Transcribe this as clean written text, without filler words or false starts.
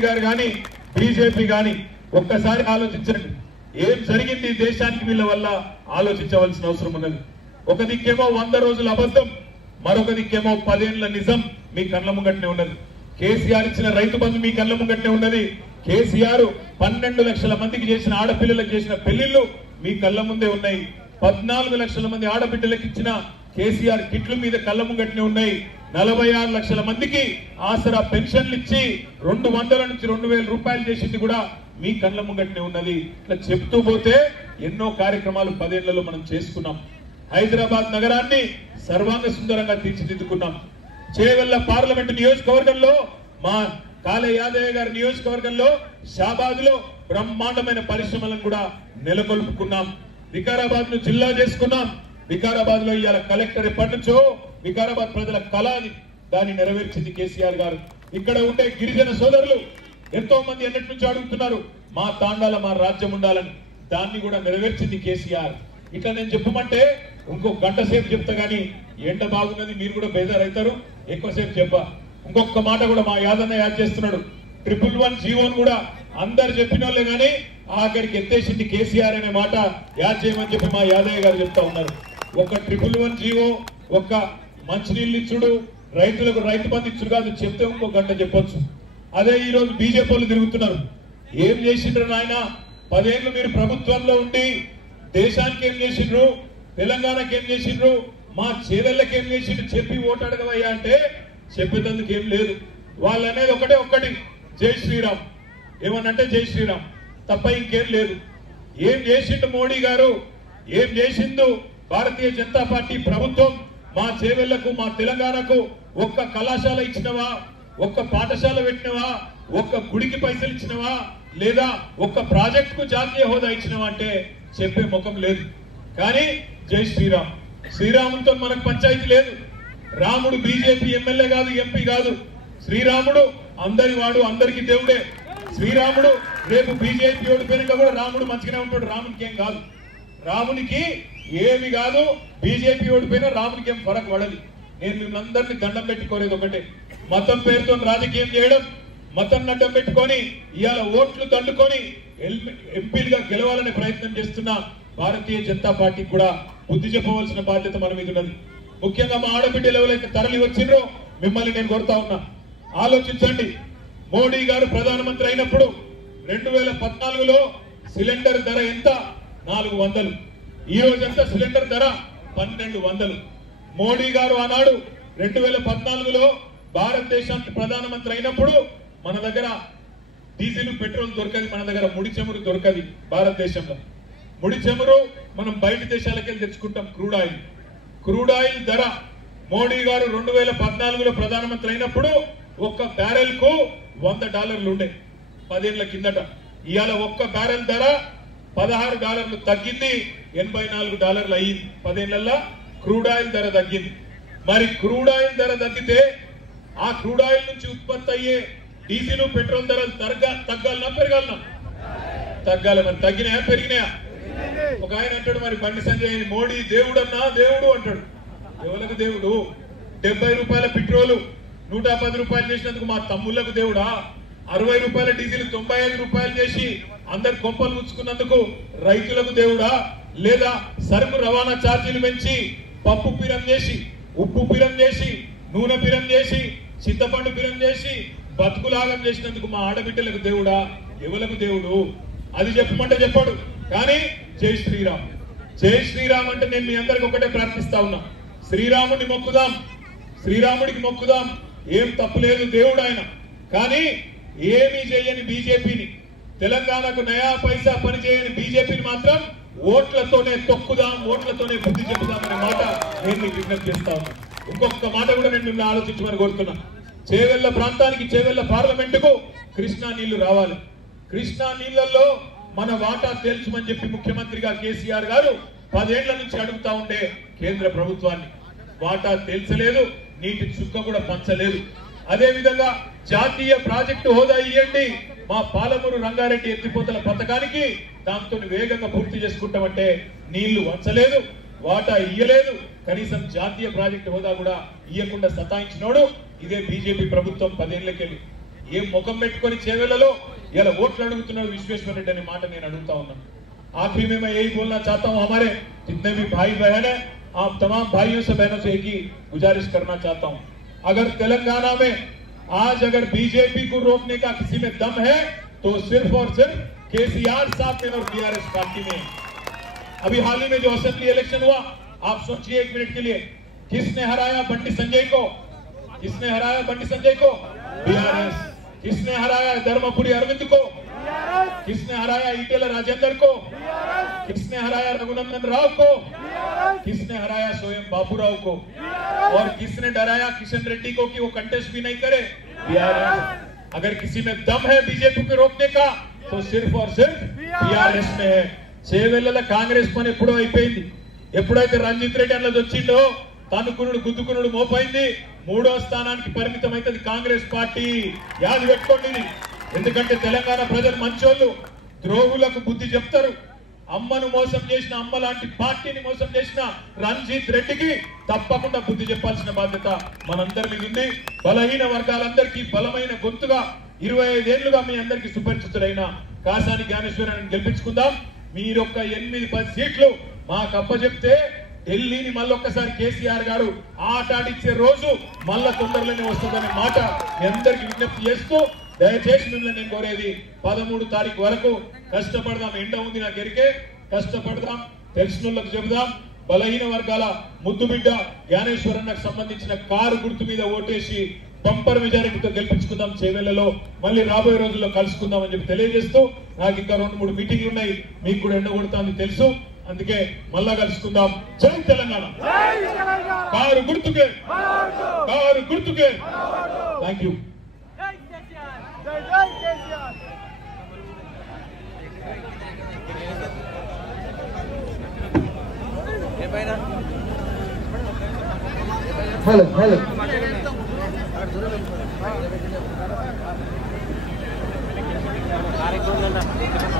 గారు గాని బీజేపీ గాని ఒక్కసారి ఆలోచించండి. ఏం జరిగింది దేశానికి వీళ్ళ వల్ల ఆలోచించవలసిన అవసరం ఉన్నది. ఒక దిక్కేమో 100 రోజుల అబద్ధం, మరొక దిక్కేమో 10 ఏళ్ల నిజం మీ కళ్ళ ముంగట్నే ఉన్నది. కేసీఆర్ ఇచ్చిన రైతు బంధు మీ కళ్ళ ముంగట్నే ఉన్నది. కేసీఆర్ 12 లక్షల మందికి చేసిన ఆడపిల్లలకు చేసిన పెళ్లిళ్లు మీ కళ్ళ ముందే ఉన్నాయి. 14 లక్షల మంది ఆడబిడ్డలకు ఇచ్చిన కేసీఆర్ కిట్లు మీద కళ్ళ ముంగట్నే ఉన్నాయి. 46 లక్షల మందికి ఆసరా పెన్షన్లు ఇచ్చి 200 నుంచి 2000 రూపాయలు చేసింది కూడా మీ కళ్ళ ముంగట్నే ఉన్నది. ఇట్లా చెప్తూ పోతే ఎన్నో కార్యక్రమాలు 10 ఏళ్లలో మనం చేసుకున్నాం. హైదరాబాద్ నగరాన్ని సర్వాంగ సుందరంగా తీర్చిదిద్దుకున్నాం. చేవెళ్ల పార్లమెంటు నియోజకవర్గంలో మా కాళే యాదయ్య గారి నియోజకవర్గంలో షాబాద్ లో బ్రహ్మాండమైన పరిశ్రమలను కూడా నెలకొల్పుకున్నాం. వికారాబాద్ ను జిల్లా చేసుకున్నాం. వికారాబాద్ లో ఇవాళ కలెక్టర్ ఎప్పటి నుంచో వికారాబాద్ ప్రజల కళ దాన్ని నెరవేర్చింది కేసీఆర్ గారు. ఇక్కడ ఉండే గిరిజన సోదరులు ఎంతో మంది ఎన్నటి నుంచి అడుగుతున్నారు మా తాండాల మా రాజ్యం ఉండాలని, దాన్ని కూడా నెరవేర్చింది కేసీఆర్. ఇట్లా నేను చెప్పమంటే ఇంకో గంట సేపు చెప్తా గానీ ఎండ బాగున్నది, మీరు కూడా బేజారైతారు, ఎక్కువసేపు చెప్పా. ఇంకొక మాట కూడా మా యాదన్న యాద్ చేస్తున్నాడు. 111 జీవోను కూడా అందరు చెప్పిన వాళ్ళే గానీ ఆఖరికి ఎత్తేసింది కేసీఆర్ అనే మాట యాద్ చేయమని చెప్పి మా యాదయ్య గారు చెప్తా ఉన్నారు. ఒక 111 జీవో, ఒక్క మంచినీళ్ళు ఇచ్చుడు, రైతులకు రైతు బంధు ఇచ్చుడు కాదు, చెప్తే ఇంకో గంట చెప్పొచ్చు. అదే ఈ రోజు బీజేపీ వాళ్ళు తిరుగుతున్నారు. ఏం చేసిండ్రు నాయన? 10 ఏళ్ళు మీరు ప్రభుత్వంలో ఉండి దేశానికి ఏం చేసిండ్రు, తెలంగాణకి ఏం చేసిండ్రు, మా చేదళ్ళకి ఏం చేసిండ్రు చెప్పి ఓటు అడగవయ్యా అంటే చెప్పేందుకు ఏం లేదు. వాళ్ళు అనేది ఒక్కటి జై శ్రీరామ్. ఏమనంటే జై శ్రీరామ్ తప్ప ఇంకేం లేదు. ఏం చేసిండు మోడీ గారు, ఏం చేసిండు భారతీయ జనతా పార్టీ ప్రభుత్వం మా చేవెళ్లకు మా తెలంగాణకు? ఒక్క కళాశాల ఇచ్చినవా, ఒక్క పాఠశాల పెట్టినవా, ఒక్క గుడికి పైసలు ఇచ్చినవా, లేదా ఒక్క ప్రాజెక్ట్ కు జాతీయ హోదా ఇచ్చినవా అంటే చెప్పే ముఖం లేదు. కానీ జై శ్రీరామ్, శ్రీరాముడితో మనకు పంచాయతీ లేదు. రాముడు బీజేపీ ఎమ్మెల్యే కాదు, ఎంపీ కాదు. శ్రీరాముడు అందరి వాడు, అందరికి దేవుడే. శ్రీరాముడు రేపు బీజేపీ ఓడిపోయినాక కూడా రాముడు మంచిగానే ఉంటాడు, రామునికి ఏం కాదు. రామునికి ఏమి కాదు, బీజేపీ ఓడిపోయినా రామునికి ఏం ఫరక్ పడదు. నేను మిమ్మల్ని దండం పెట్టుకోలేదు ఒకటే, మతం పేరుతో రాజకీయం చేయడం, మతం అడ్డం పెట్టుకొని ఇవాళ ఓట్లు దండుకొని ఎంపీలుగా గెలవాలనే ప్రయత్నం చేస్తున్న భారతీయ జనతా పార్టీకి కూడా బుద్ధి చెప్పవలసిన బాధ్యత మన మీద ఉన్నది. ముఖ్యంగా మా ఆడబిడ్డలు ఎవరైతే తరలి వచ్చిండ్రో మిమ్మల్ని నేను కోరుతా ఉన్నా, ఆలోచించండి. మోడీ గారు ప్రధానమంత్రి అయినప్పుడు 2014లో సిలిండర్ ధర ఎంత? 400. ఈ రోజు ఎంత సిలిండర్ ధర? 1200. మోడీ గారు ఆనాడు 2014లో భారతదేశానికి ప్రధానమంత్రి అయినప్పుడు మన దగ్గర డీజిల్ పెట్రోల్ దొరకది, మన దగ్గర ముడి చమురు దొరకది. భారతదేశంలో ముడి చమురు మనం బయట దేశాలకు వెళ్ళి తెచ్చుకుంటాం. క్రూడ్ ఆయిల్ ధర మోడీ గారు 2014లో ప్రధానమంత్రి అయినప్పుడు ఒక్క బ్యారెల్ కు $100 ఉండే 10 ఏళ్ల కిందట. ఇవాళ ఒక్క బ్యారెల్ ధర $16 తగ్గింది, $84 అయ్యింది. 10 ఏళ్లలో క్రూడ్ ఆయిల్ ధర తగ్గింది. మరి క్రూడ్ ఆయిల్ ధర తగ్గితే ఆ క్రూడ్ ఆయిల్ నుంచి ఉత్పత్తి అయ్యే డీజిల్ పెట్రోల్ ధరలు తగ్గాలన్నా పెరగాలన్నా? తగ్గాలి. మరి తగ్గినాయా పెరిగినాయా? ఒక ఆయన అంటాడు మరి బండి సంజయ్ మోడీ దేవుడు అన్నా, దేవుడు అంటాడు. ఎవరికి దేవుడు? 70 రూపాయల పెట్రోలు 110 రూపాయలు చేసినందుకు మా తమ్ముళ్లకు దేవుడా? 60 రూపాయల డీజిల్ 95 రూపాయలు చేసి అందరు కొంపలు ఉంచుకున్నందుకు రైతులకు దేవుడా? లేదా సరుకు రవాణా ఛార్జీలు పెంచి పప్పు పిరం చేసి, ఉప్పు పిరం చేసి, నూనె పిరం చేసి, చింతపండు పిరం చేసి బతుకులాగం చేసినందుకు మా ఆడబిడ్డలకు దేవుడా? ఎవలకు దేవుడు? అది చెప్పమంటే చెప్పాడు. కానీ జై శ్రీరామ్, జై శ్రీరామ్ అంటే నేను మీ అందరికి ఒకటే ప్రార్థిస్తా ఉన్నా, శ్రీరాముడిని మొక్కుదాం, శ్రీరాముడికి మొక్కుదాం. ఏం తప్పులేదు, దేవుడు ఆయన. కానీ ఏమీ చేయని బీజేపీని, తెలంగాణకు నయా పైసా పని చేయని బీజేపీని మాత్రం ఓట్లతోనే తొక్కుదాం, ఓట్లతోనే బుద్ధి చెప్పుదాం అనే మాట నేను మీకు విజ్ఞప్తి చేస్తా ఉన్నా. ఇంకొక మాట కూడా నేను మిమ్మల్ని ఆలోచించమని కోరుతున్నా. చేవెళ్ల ప్రాంతానికి, చేవెళ్ల పార్లమెంటుకు కృష్ణా నీళ్లు రావాలి. కృష్ణా నీళ్లలో మన వాటా తేల్చమని చెప్పి ముఖ్యమంత్రిగా కేసీఆర్ గారు 10 ఏళ్ల నుంచి అడుగుతా ఉండే కేంద్ర ప్రభుత్వాన్ని వాటా తేల్చలేదు, నీటి చుక్క కూడా పంచలేదు. అదే విధంగా జాతీయ ప్రాజెక్టు హోదా ఇవ్వండి, మా పాలమూరు రంగారెడ్డి ఎత్తిపోతల పథకానికి దాంతో వేగంగా పూర్తి చేసుకుంటామంటే నీళ్లు వంచలేదు, వాటా ఇయ్యలేదు. కనీసం జాతీయ ప్రాజెక్టు హోదా కూడా ఇయ్యకుండా సతాయించినోడు ఇదే బీజేపీ ప్రభుత్వం. 10 ఏళ్లకెళ్ళి ఏ ముఖం పెట్టుకొని చేవెళ్లలో ఇలా ఓట్లు అడుగుతున్నారు విశ్వేశ్వర రెడ్డి అనే మాట నేను అడుగుతా ఉన్నాను। आखिरी में मैं यही बोलना चाहता हूं, हमारे जितने भी भाई बहन हैं, आप तमाम भाइयों से बहनों से एक ही गुजारिश करना चाहता हूं, अगर तेलंगाना में आज अगर बीजेपी को रोकने का किसी में दम है तो सिर्फ और सिर्फ केसीआर साहब में और बीआरएस पार्टी में। अभी हाल ही में जो असेंबली इलेक्शन हुआ, आप सोचिए एक मिनट के लिए, किसने हराया बंटी संजय को? किसने हराया बंटी संजय को? बीआरएस। किसने हराया धर्मपुरी अरविंद को? किसने हराया ईटेला राजेंद्र को? किसने हराया रघुनंदन राव को? किसने हराया स्वयं बाबूराव को? और किसने डराया किशन रेड्डी को कि वो कंटेस्ट भी नहीं करे? बीआरएस। अगर किसी में दम है बीजेपी को रोकने का तो सिर्फ और सिर्फ बीआरएस में है। చేవెళ్ల కాంగ్రెస్ పని ఎప్పుడో అయిపోయింది। ఎప్పుడైతే రంజిత్ రెడ్డి అన్నది వచ్చిందో తనుకునుడు గుద్దుకునుడు మోపైంది, 3వ స్థానానికి పరిమితం అవుతుంది కాంగ్రెస్ పార్టీ। యాది పెట్టుకోండి, ఎందుకంటే తెలంగాణ ప్రజలు మంచోళ్ళు, ద్రోహులకు బుద్ధి చెప్తారు। అమ్మను మోసం చేసిన, అమ్మ లాంటి పార్టీని మోసం చేసిన రంజిత్ రెడ్డికి తప్పకుండా బుద్ధి చెప్పాల్సిన బాధ్యత మనందరి మీద ఉంది। బలహీన వర్గాలందరికీ బలమైన గొంతుగా 25 ఏళ్లుగా మీ అందరికీ సుపరిచితుడైన కాసాని జ్ఞానేశ్వరరావుని గెలిపించుకుందాం। మీరొక్క 8-10 సీట్లు మాకు అప్పచెప్తే ఢిల్లీని మళ్ళొక్కసారి కేసీఆర్ గారు ఆటాడిచ్చే రోజు మళ్ళా తొందరలోనే వస్తుందనే మాట మీ అందరికీ విజ్ఞప్తి చేస్తూ, దయచేసి మిమ్మల్ని నేను కోరేది 13 తారీఖు వరకు కష్టపడదాం। ఎండ ఉంది నాకు ఎరికే, కష్టపడదాం, తెలిసిన వాళ్ళకి చెబుదాం। బలహీన వర్గాల ముద్దు బిడ్డ జ్ఞానేశ్వరన్నకు సంబంధించిన కారు గుర్తు మీద ఓటేసి బంపర్ మెజారిటీతో గెలిపించుకుందాం। చేవెళ్లలో మళ్ళీ రాబోయే రోజుల్లో కలుసుకుందాం అని చెప్పి తెలియజేస్తూ, నాకు ఇంకా 2-3 మీటింగ్లు ఉన్నాయి, మీకు కూడా ఎండ కొడుతుంది తెలుసు, అందుకే మళ్ళా కలుసుకుందాం। జై తెలంగాణ, కారు గుర్తుకే, కారు గుర్తుకే। Thank you. हेलो हेलो कार्यक्रम